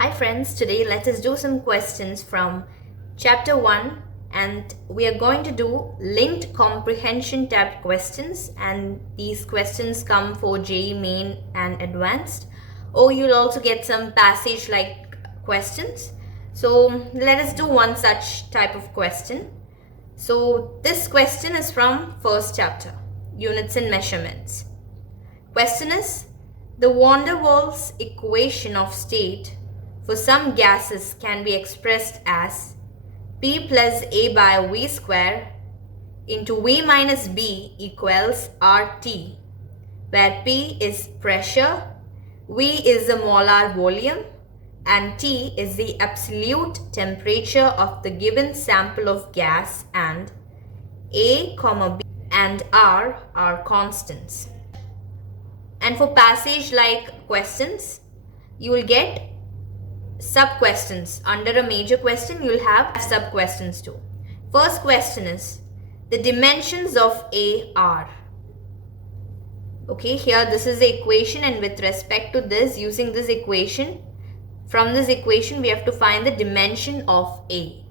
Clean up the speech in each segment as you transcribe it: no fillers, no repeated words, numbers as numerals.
Hi friends, today let us do some questions from chapter 1 and we are going to do linked comprehension type questions, and these questions come for JEE Main and Advanced, or you'll also get some passage like questions. So let us do one such type of question. So this question is from first chapter, Units and Measurements. Question is, the van der Waals equation of state for some gases can be expressed as P plus A by V square into V minus B equals RT, where P is pressure, V is the molar volume, and T is the absolute temperature of the given sample of gas, and A, B and R are constants. And for passage like questions, you will get sub questions. Under a major question, you will have sub questions too. First question is, the dimensions of A are. Okay, here this is the equation, and with respect to this, using this equation, from this equation we have to find the dimension of A.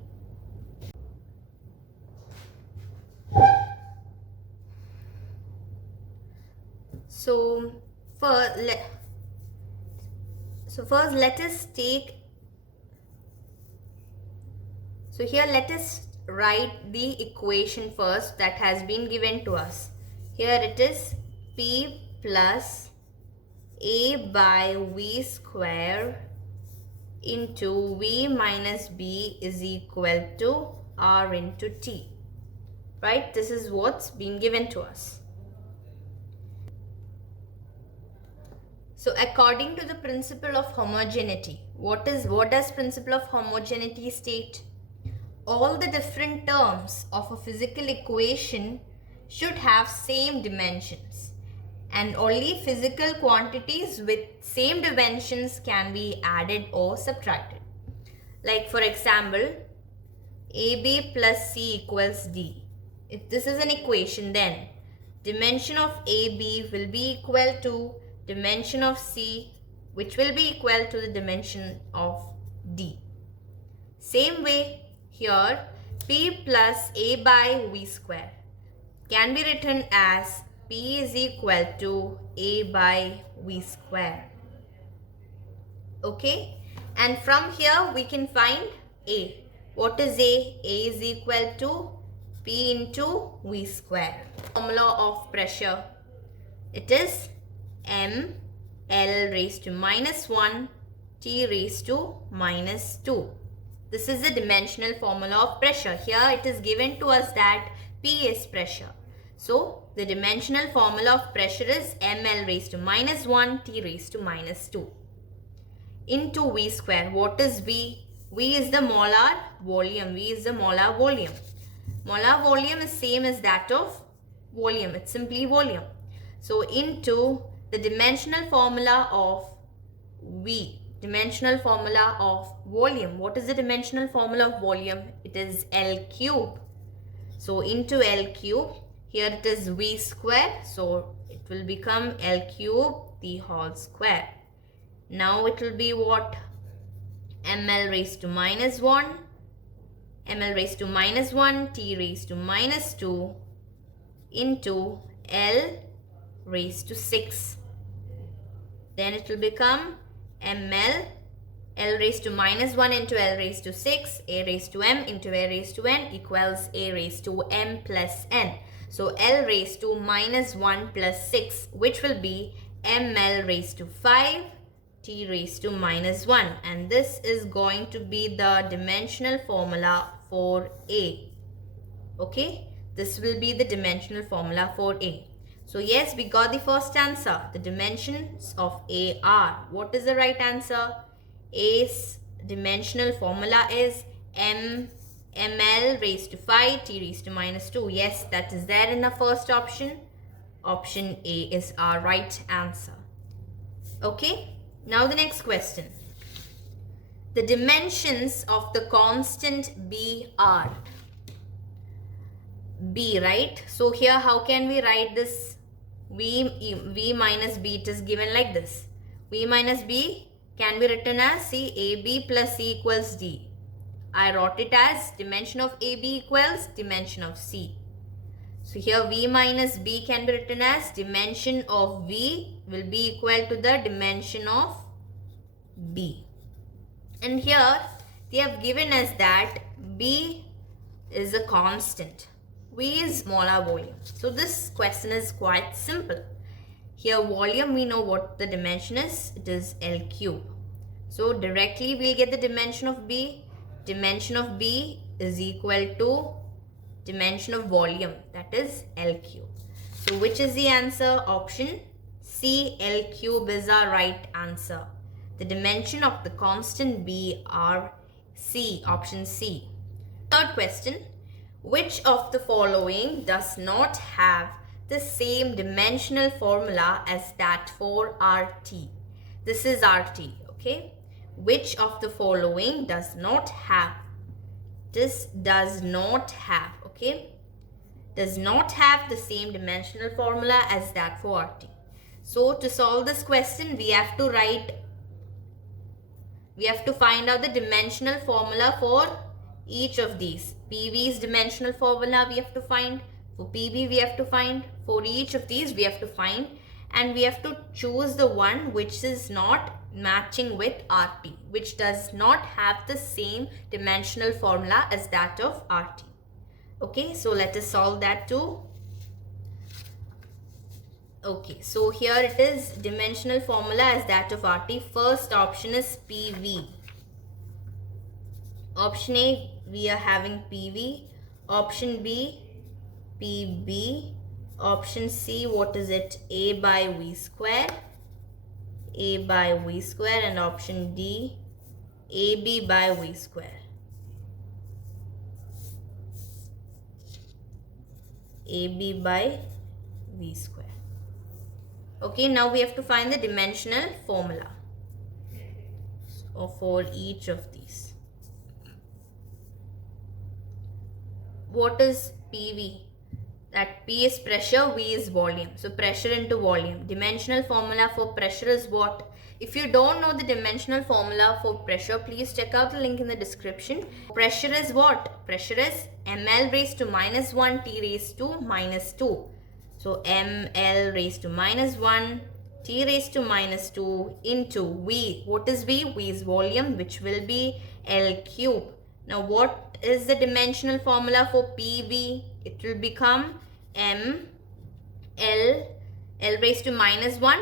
So first let us take, so here let us write the equation first that has been given to us. Here it is P plus A by V square into V minus B is equal to R into T. Right? This is what's been given to us. So according to the principle of homogeneity, what does principle of homogeneity state? All the different terms of a physical equation should have same dimensions, and only physical quantities with same dimensions can be added or subtracted. Like for example, AB plus C equals D. If this is an equation, then dimension of AB will be equal to dimension of C, which will be equal to the dimension of D. Same way, here P plus A by V square can be written as P is equal to A by V square. Okay, and from here we can find A. What is A? A is equal to P into V square. Formula of pressure, it is M L raised to minus 1 T raised to minus 2. This is the dimensional formula of pressure. Here it is given to us that P is pressure. So the dimensional formula of pressure is ml raised to minus 1 T raised to minus 2 into V square. What is V? V is the molar volume. V is the molar volume. Molar volume is same as that of volume. It's simply volume. So into the dimensional formula of V, dimensional formula of volume. What is the dimensional formula of volume? It is L cube. So into L cube, here it is V square. So it will become L cube the whole square. Now it will be what? ml raised to minus 1, ml raised to minus 1, T raised to minus 2 into L raised to 6. Then it will become ml L raised to minus 1 into L raised to 6, A raised to M into A raised to N equals A raised to M plus N. So L raised to minus 1 plus 6, which will be ml raised to 5 T raised to minus 1, and this is going to be the dimensional formula for A. Okay, this will be the dimensional formula for A. So yes, we got the first answer. The dimensions of A are. What is the right answer? A's dimensional formula is ml raised to 5 T raised to minus 2. Yes, that is there in the first option. Option A is our right answer. Okay, now the next question. The dimensions of the constant B are. B, right? So here how can we write this? V minus B, it is given like this. V minus B can be written as, see, AB plus C equals D. I wrote it as dimension of AB equals dimension of C. So here V minus B can be written as dimension of V will be equal to the dimension of B. And here they have given us that B is a constant. V is molar volume. So this question is quite simple. Here volume, we know what the dimension is. It is L cube. So directly we'll get the dimension of B. Dimension of B is equal to dimension of volume, that is L cube. So which is the answer? Option C, L cube is our right answer. The dimension of the constant B are C, option C. Third question, which of the following does not have the same dimensional formula as that for RT? This is RT, okay? Which of the following does not have? This does not have, okay? Does not have the same dimensional formula as that for RT. So to solve this question, we have to find out the dimensional formula for each of these. PV's dimensional formula we have to find. For PB we have to find. For each of these we have to find. And we have to choose the one which is not matching with RT, which does not have the same dimensional formula as that of RT. Okay, so let us solve that too. Okay, so here it is dimensional formula as that of RT. First option is PV. Option A, we are having PV. Option B, PB. Option C, what is it? A by V square. A by V square. And option D, AB by V square. AB by V square. Okay, now we have to find the dimensional formula for each of these. What is PV? That P is pressure, V is volume. So pressure into volume. Dimensional formula for pressure is what? If you don't know the dimensional formula for pressure, please check out the link in the description. Pressure is what? Pressure is ml raised to minus 1 T raised to minus 2. So ml raised to minus 1 T raised to minus 2 into V. What is V? V is volume, which will be L cube. Now what is the dimensional formula for PV? It will become L raised to minus 1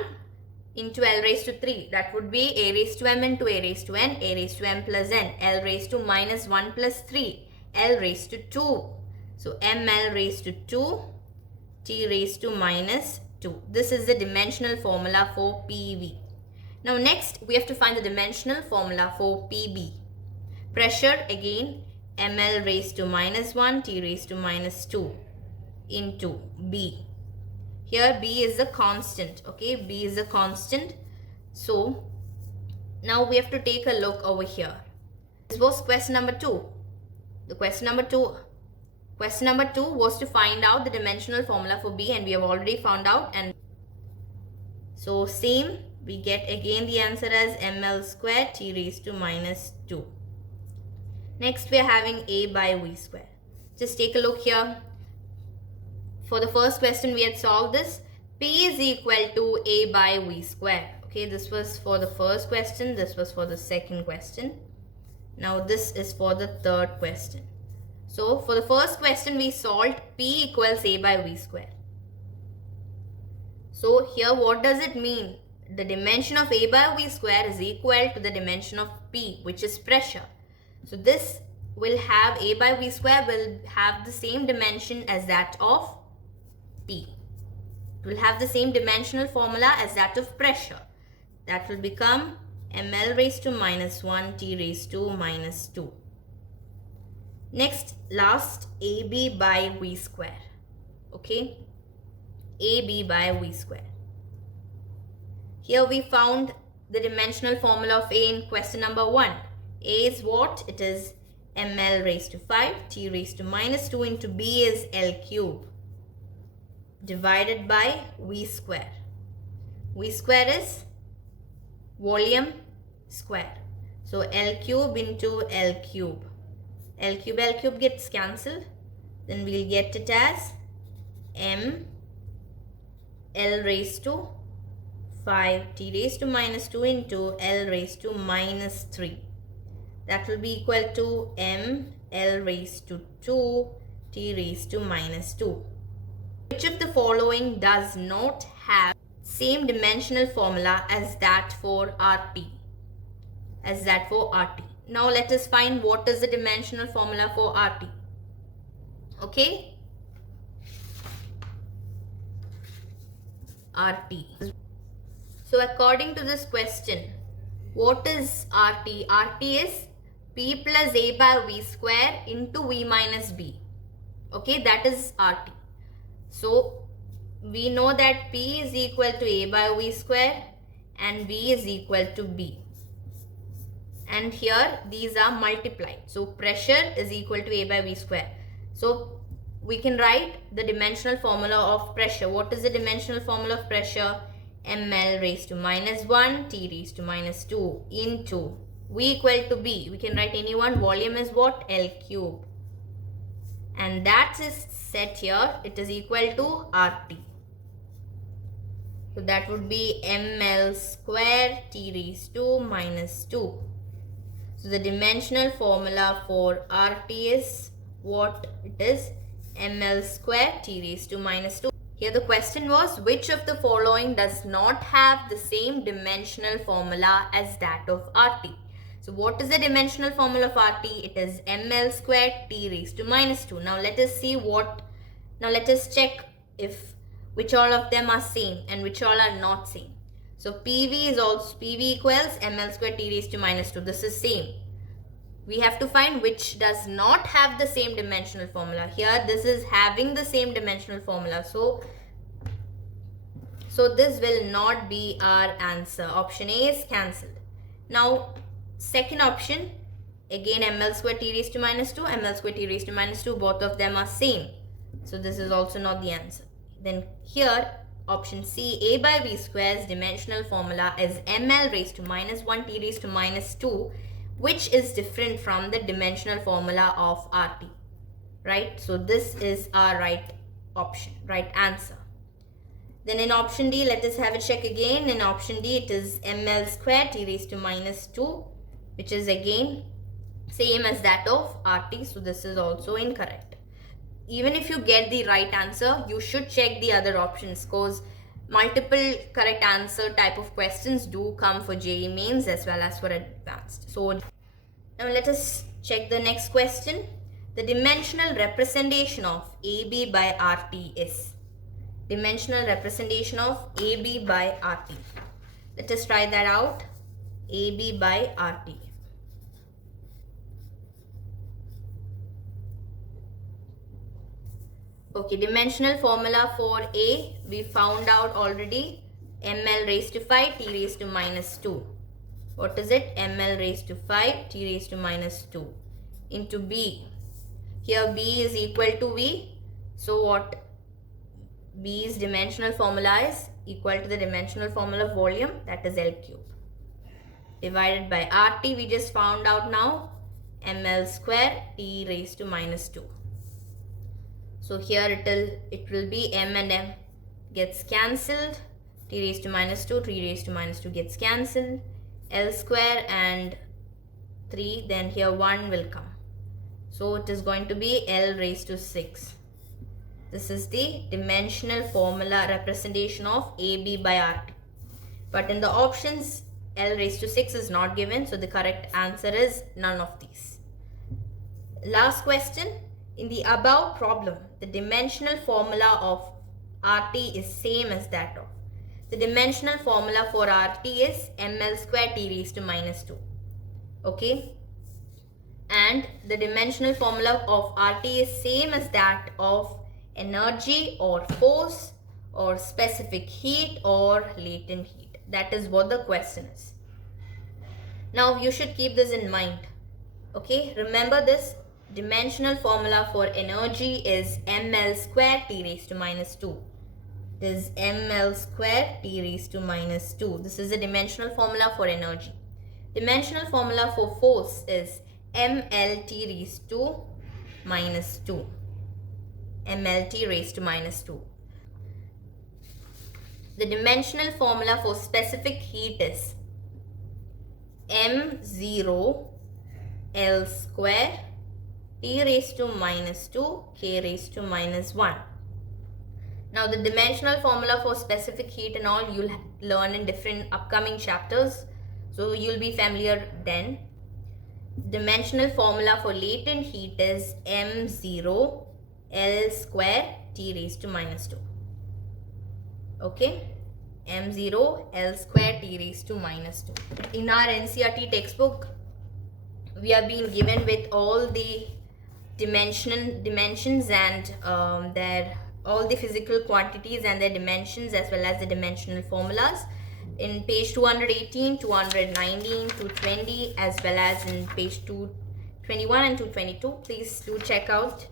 into L raised to 3. That would be A raised to M into A raised to N, A raised to M plus N. L raised to minus 1 plus 3, L raised to 2. So ml raised to 2, T raised to minus 2. This is the dimensional formula for PV. Now next we have to find the dimensional formula for PB. Pressure again, ml raised to minus 1, T raised to minus 2 into B. Here B is a constant, okay? B is a constant. So now we have to take a look over here. This was question number 2. The question number 2 was to find out the dimensional formula for B, and we have already found out. And so same, we get again the answer as ml square T raised to minus 2. Next we are having A by V square. Just take a look here. For the first question we had solved this. P is equal to A by V square. Okay, this was for the first question. This was for the second question. Now this is for the third question. So for the first question we solved P equals A by V square. So here what does it mean? The dimension of A by V square is equal to the dimension of P, which is pressure. So this will have A by V square will have the same dimension as that of P. It will have the same dimensional formula as that of pressure. That will become ml raised to minus 1 T raised to minus 2. Next, last, AB by V square. Okay, AB by V square. Here we found the dimensional formula of A in question number 1. A is what? It is ml raised to 5 T raised to minus 2 into B is L cube divided by V square. V square is volume, square. So L cube into L cube. L cube gets cancelled. Then we'll get it as m L raised to 5 t raised to minus 2 into L raised to minus 3. That will be equal to m L raised to 2 t raised to minus 2. Which of the following does not have same dimensional formula as that for RT? Now let us find what is the dimensional formula for RT. Okay? RT. So according to this question, what is RT? RT is P plus A by V square into V minus B. Okay, that is RT. So we know that P is equal to A by V square and V is equal to B. And here these are multiplied. So pressure is equal to A by V square. So we can write the dimensional formula of pressure. What is the dimensional formula of pressure? ml raised to minus 1 t raised to minus 2 into V equal to B. We can write any one. Volume is what? L cube. And that is set here. It is equal to RT. So that would be ml square t raised to minus 2. So the dimensional formula for RT is what it is? ml square t raised to minus 2. Here the question was, which of the following does not have the same dimensional formula as that of RT? So what is the dimensional formula of RT? It is ml square t raised to minus 2. Now let us see now let us check if which all of them are same and which all are not same. So PV equals ml square t raised to minus 2. This is same. We have to find which does not have the same dimensional formula. Here this is having the same dimensional formula. So this will not be our answer. Option A is cancelled. Now second option, again ml square t raised to minus 2, ml square t raised to minus 2, both of them are same. So this is also not the answer. Then here option C, A by V square's dimensional formula is ml raised to minus 1 t raised to minus 2, which is different from the dimensional formula of RT, right? So this is our right option, right answer. Then in option D, let us have a check again. In option D, it is ml square t raised to minus 2, which is again same as that of RT. So this is also incorrect. Even if you get the right answer, you should check the other options because multiple correct answer type of questions do come for JEE mains as well as for advanced. So now let us check the next question. The dimensional representation of AB by RT is. Dimensional representation of AB by RT. Let us try that out. AB by RT. Okay, dimensional formula for A we found out already. ml raised to 5 t raised to minus 2. What is it? ml raised to 5 t raised to minus 2 into B. Here B is equal to V. So what B's dimensional formula is equal to the dimensional formula of volume, that is L cube. Divided by RT we just found out now, ml square t raised to minus 2. So here it will be m and m gets cancelled. T raised to minus 2, 3 raised to minus 2 gets cancelled. L square and 3, then here 1 will come. So it is going to be L raised to 6. This is the dimensional formula representation of AB by RT. But in the options, L raised to 6 is not given. So the correct answer is none of these. Last question. In the above problem, the dimensional formula of RT is same as that of. The dimensional formula for RT is ml square t raised to minus 2. Okay. And the dimensional formula of RT is same as that of energy or force or specific heat or latent heat. That is what the question is. Now you should keep this in mind. Okay. Remember this. Dimensional formula for energy is ml square t raised to minus 2. This is ml square t raised to minus 2. This is the dimensional formula for energy. Dimensional formula for force is mLT raised to minus 2. mLT raised to minus 2. The dimensional formula for specific heat is m0 L square T raised to minus 2 K raised to minus 1. Now the dimensional formula for specific heat and all you'll learn in different upcoming chapters, so you'll be familiar then. Dimensional formula for latent heat is m0 L square T raised to minus 2. Okay, m0 L square T raised to minus 2. In our NCERT textbook, we are being given with all the dimensions and all the physical quantities and their dimensions, as well as the dimensional formulas in page 218, 219, 220, as well as in page 221 and 222. Please do check out.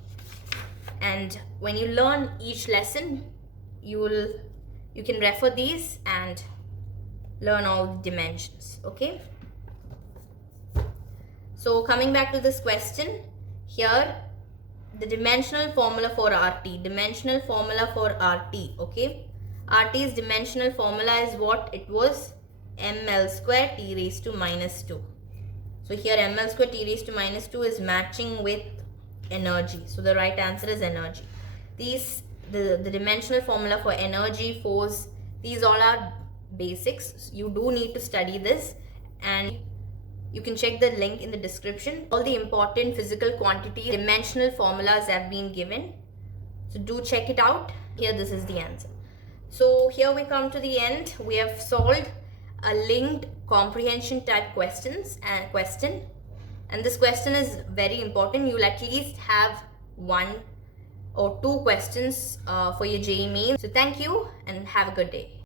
And when you learn each lesson, you can refer these and learn all the dimensions. Okay. So coming back to this question, here the dimensional formula for RT. Dimensional formula for RT. Okay. RT's dimensional formula is what it was, ml square T raised to minus 2. So here ml square T raised to minus 2 is matching with energy. So the right answer is energy. The dimensional formula for energy, force, these all are basics. You do need to study this, and you can check the link in the description. All the important physical quantity dimensional formulas have been given. So do check it out. Here this is the answer. So here we come to the end. We have solved a linked comprehension type question, and this question is very important. You'll at least have 1 or 2 questions for your JEE main. So thank you and have a good day.